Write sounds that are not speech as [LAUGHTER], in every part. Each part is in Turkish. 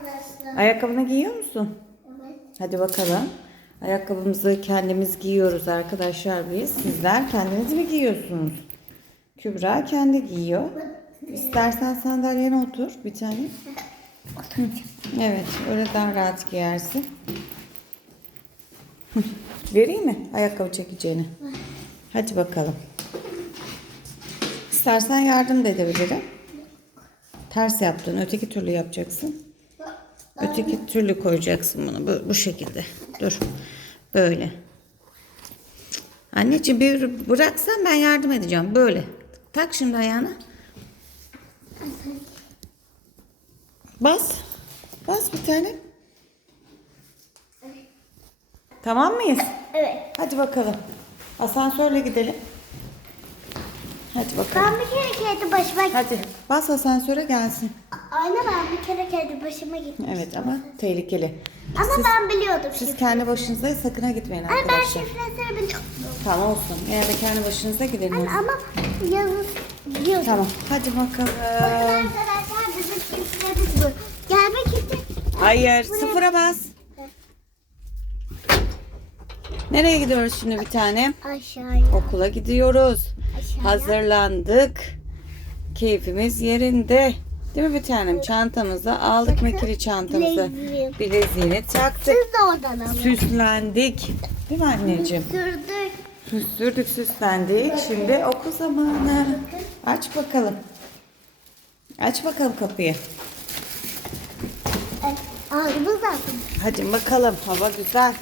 arkadaşlar. Ayakkabını giyiyor musun? Evet. Hadi bakalım. Ayakkabımızı kendimiz giyiyoruz arkadaşlar biz. Sizler kendiniz mi giyiyorsunuz? Kübra kendi giyiyor. İstersen sandalyene otur bir tane. Evet öyle daha rahat giyersin. Vereyim mi ayakkabı çekeceğini? Hadi bakalım. İstersen yardım da edebilirim. Ters yaptın. Öteki türlü yapacaksın. Öteki türlü koyacaksın bunu bu, bu şekilde. Dur. Böyle. Anneciğim bir bıraksan ben yardım edeceğim. Böyle. Tak şimdi ayağına. Bas. Bas bir tane. Tamam mıyız? Evet. Hadi bakalım. Asansörle gidelim. Hadi bakalım. Ben bir kere kendi başıma. Hadi bas asansöre gelsin. Aynen ben bir kere kendi başıma gittim. Evet ama tehlikeli. Ama Siz- ben biliyordum Siz şifre. kendi başınıza sakın ha gitmeyin Ay ben arkadaşlar. şifresini biliyordum. Tamam olsun. Yine de kendi başınıza gidin. Anne ama yazı biliyordum. Tamam. Hadi bakalım. Arkadaşlar bizim şifremiz bu. Gelmek için. Hayır. Sıfıra bas. Nereye gidiyoruz şimdi bir tane? Aşağıya. Okula gidiyoruz. Aşağıya. Hazırlandık. Keyfimiz yerinde. Değil mi bir tanem? Çantamızı aldık mekili çantamızı. bileziği. Bileziğini taktık. Siz de oradan alın. Süslendik. Değil mi anneciğim? Sürdük. Sürdük süslendik. Şimdi okul zamanı. Aç bakalım. Aç bakalım kapıyı. Ağzımız zaten. Hadi bakalım. Hava güzel.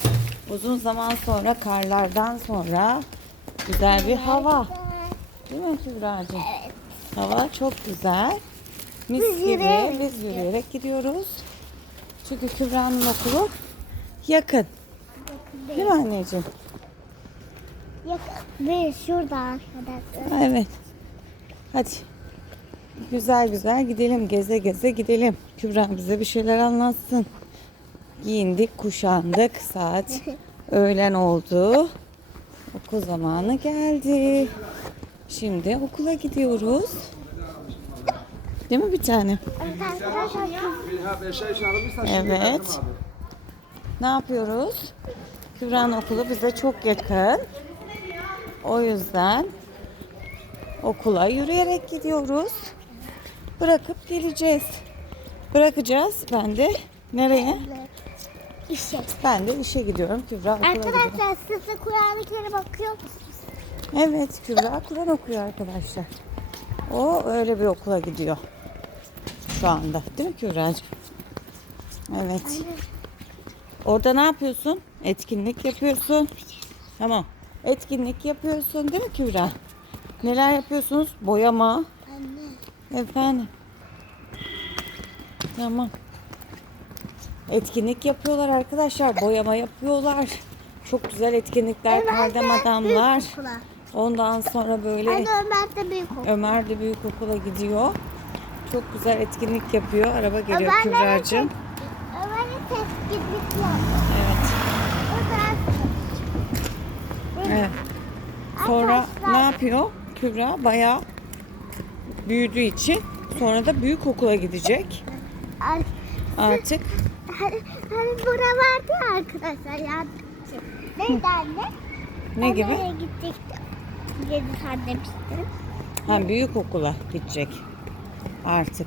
Uzun zaman sonra karlardan sonra güzel bir hava. Değil mi Kübra'cığım? Evet. Hava çok güzel. Mis Biz gibi yürüyerek biz yürüyerek gidiyoruz. Çünkü Kübra'nın okulu yakın. Değil mi anneciğim? Yakın. Bir şurada arkadaşlar. Evet. Hadi. Güzel güzel gidelim. Geze geze gidelim. Kübra bize bir şeyler anlatsın. Giyindik, kuşandık. Saat [LAUGHS] öğlen oldu. Okul zamanı geldi. Şimdi okula gidiyoruz. Değil mi bir tane? Evet. Ne yapıyoruz? Kübra'nın okulu bize çok yakın. O yüzden okula yürüyerek gidiyoruz. Bırakıp geleceğiz. Bırakacağız. Ben de nereye? işe. Ben de işe gidiyorum. Kübra okula. Arkadaşlar siz de Kur'an-ı Kerim bakıyor musunuz? Evet Kübra Kur'an okuyor arkadaşlar. O öyle bir okula gidiyor. Şu anda. Değil mi Kübra'cığım? Evet. Orada ne yapıyorsun? Etkinlik yapıyorsun. Tamam. Etkinlik yapıyorsun değil mi Kübra? Neler yapıyorsunuz? Boyama. Anne. Efendim. Tamam. Etkinlik yapıyorlar arkadaşlar. Boyama yapıyorlar. Çok güzel etkinlikler. Kardem adamlar. Okula. Ondan sonra böyle Anne Ömer de büyük okul. Ömer de büyük okula gidiyor. Çok güzel etkinlik yapıyor. Araba geliyor Kübra'cığım. Evet. Evet. Sonra ne yapıyor? Kübra bayağı büyüdüğü için sonra da büyük okula gidecek. Artık Hani, hani bura vardı ya arkadaşlar ya. Neydi anne? ne gibi? Nereye gidecekti? Yedi tane demiştim. Ha büyük okula gidecek. Artık.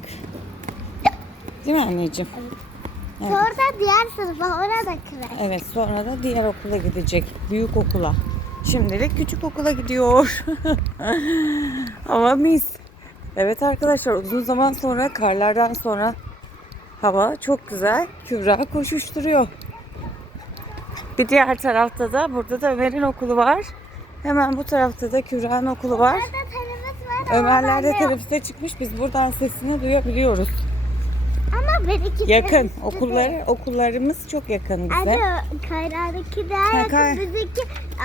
Değil mi anneciğim? Evet. Sonra da diğer sınıfa orada kırar. Evet sonra da diğer okula gidecek. Büyük okula. Şimdilik küçük okula gidiyor. [LAUGHS] Ama mis. Evet arkadaşlar uzun zaman sonra karlardan sonra hava çok güzel. Kübra koşuşturuyor. Bir diğer tarafta da burada da Ömer'in okulu var. Hemen bu tarafta da Kübra'nın okulu var. Ama Ömerler de teneffüse çıkmış. Biz buradan sesini duyabiliyoruz. Ama benimki Yakın. teneffüste Okulları, değil. okullarımız çok yakın bize. Anne Kayra'daki daha Kay-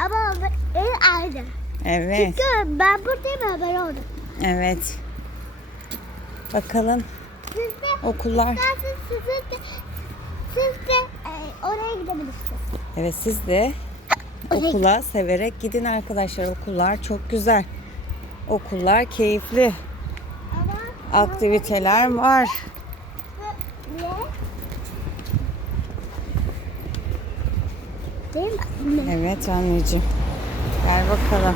ama en aynı. Evet. Çünkü ben buradayım Ömer orada. Evet. Bakalım Siz de okullar. isterseniz siz de, siz de e, oraya gidebilirsiniz. Evet siz de okula severek gidin arkadaşlar. Okullar çok güzel okullar keyifli. Aktiviteler var. Evet anneciğim. Gel bakalım.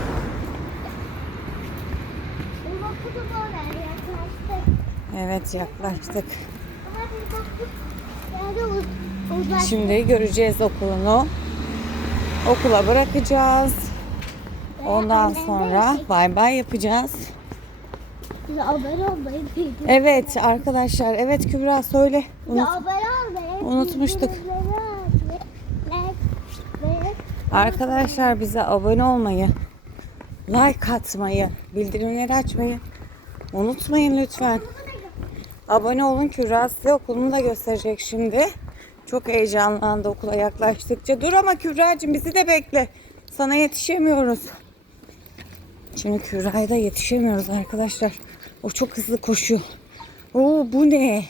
Evet yaklaştık. Şimdi göreceğiz okulunu. Okula bırakacağız. Ondan sonra bay bay yapacağız. Bize abone olmayı. Evet arkadaşlar. Evet Kübra söyle. Bize Unut. abone olmayı Unutmuştuk. bildirimleri açmayı, like ve Arkadaşlar bize abone olmayı, like atmayı, bildirimleri açmayı unutmayın lütfen. Abone olun Kübra size okulunu da gösterecek şimdi. Çok heyecanlandı okula yaklaştıkça. Dur ama Kübra'cığım bizi de bekle. Sana yetişemiyoruz. Şimdi Kübra'ya yetişemiyoruz arkadaşlar. O çok hızlı koşuyor. Oo bu ne?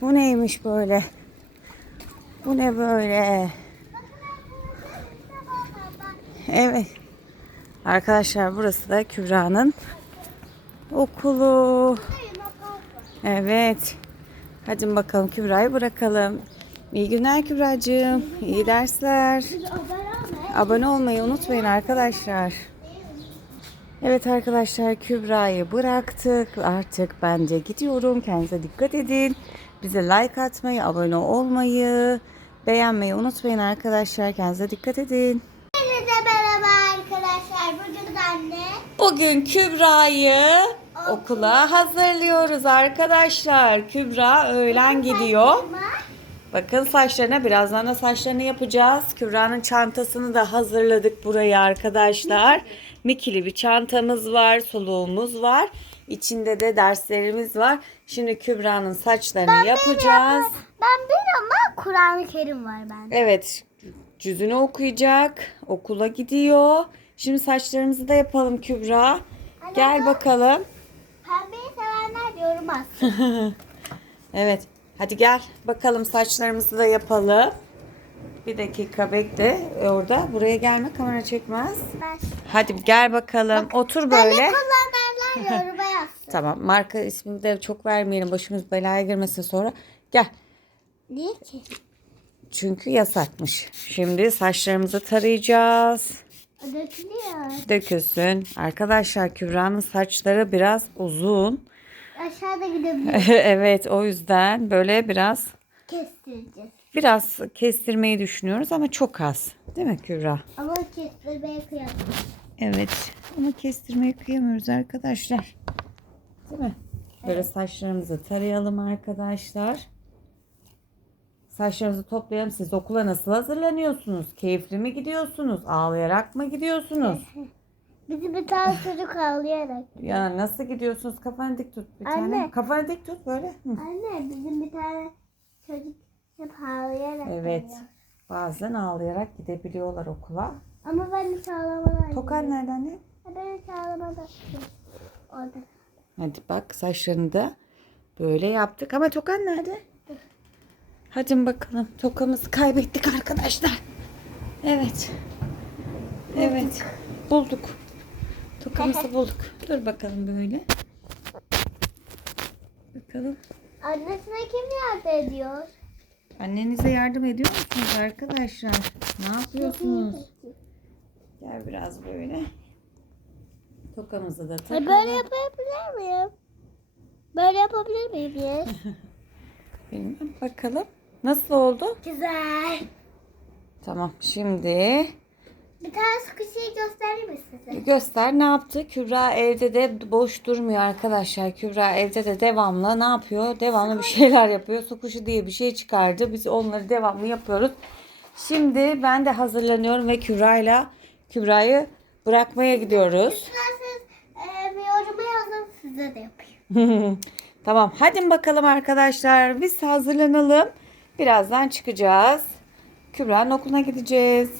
Bu neymiş böyle? Bu ne böyle? Evet. Arkadaşlar burası da Kübra'nın okulu. Evet. Hadi bakalım Kübra'yı bırakalım. İyi günler Kübra'cığım. İyi dersler. Abone olmayı unutmayın arkadaşlar. Evet arkadaşlar Kübra'yı bıraktık. Artık ben de gidiyorum. Kendinize dikkat edin. Bize like atmayı, abone olmayı, beğenmeyi unutmayın arkadaşlar. Kendinize dikkat edin. Hepinize merhaba arkadaşlar. Bugün anne. Bugün Kübra'yı okula hazırlıyoruz arkadaşlar. Kübra öğlen gidiyor. Bakın saçlarına birazdan da saçlarını yapacağız. Kübra'nın çantasını da hazırladık buraya arkadaşlar. Mikili bir çantamız var, soluğumuz var. İçinde de derslerimiz var. Şimdi Kübra'nın saçlarını yapacağız. Ben bir ama Kur'an-ı Kerim var bende. Evet, cüzünü okuyacak. Okula gidiyor. Şimdi saçlarımızı da yapalım Kübra. Gel bakalım. Pembeyi sevenler yorum [LAUGHS] atsın. Evet. Hadi gel bakalım saçlarımızı da yapalım. Bir dakika bekle orada. Buraya gelme kamera çekmez. Ben Hadi gel bakalım. Otur böyle. kullananlar [LAUGHS] yoruma yazsın. Tamam marka ismini de çok vermeyelim. Başımız belaya girmesin sonra. Gel. Niye ki? Çünkü yasakmış. Şimdi saçlarımızı tarayacağız. Dökülüyor. Dökülsün. Arkadaşlar Kübra'nın saçları biraz uzun. Aşağıda gidebilir. [LAUGHS] evet o yüzden böyle biraz Kestireceğiz. biraz kestirmeyi düşünüyoruz ama çok az. Değil mi Kübra? Ama kestirmeye kıyamam. Evet. Ama kestirmeye kıyamıyoruz arkadaşlar. Değil mi? Böyle saçlarımızı tarayalım arkadaşlar. Saçlarınızı toplayalım. Siz okula nasıl hazırlanıyorsunuz? Keyifli mi gidiyorsunuz? Ağlayarak mı gidiyorsunuz? Bizi bir tane [LAUGHS] çocuk ağlayarak. Ya nasıl gidiyorsunuz? Kafanı dik tut bir tane. Anne. Kafanı dik tut böyle. Anne bizim bir tane çocuk hep ağlayarak Evet. geliyor. Bazen ağlayarak gidebiliyorlar okula. Ama ben hiç ağlamadan Tokan nerede anne? Ben hiç ağlamadan gidiyorum. Orada. Hadi bak saçlarını da böyle yaptık. Ama tokan nerede? Hadi bakalım. Tokamızı kaybettik arkadaşlar. Evet. Evet. Bulduk. Tokamızı [LAUGHS] bulduk. Dur bakalım böyle. Bakalım. Annesine kim yardım ediyor? Annenize yardım ediyor musunuz arkadaşlar? Ne yapıyorsunuz? Gel biraz böyle. Tokamızı da E takalım. böyle yapabilir miyim? Böyle yapabilir miyim. [LAUGHS] Bilmem. Bakalım. Nasıl oldu? Güzel. Tamam. Şimdi Bir tane sıkışıyı göstereyim mi size? göster ne yaptı? Kübra evde de boş durmuyor arkadaşlar. Kübra evde de devamlı ne yapıyor? Devamlı bir şeyler yapıyor. Sokuşu diye bir şey çıkardı. Biz onları devamlı yapıyoruz. Şimdi ben de hazırlanıyorum ve Kübra'yla Kübra'yı bırakmaya gidiyoruz. İsterseniz e, bir yoruma yazın size de yapayım. [LAUGHS] tamam. Hadi bakalım arkadaşlar. Biz hazırlanalım. Birazdan çıkacağız. Kübra'nın okuluna gideceğiz.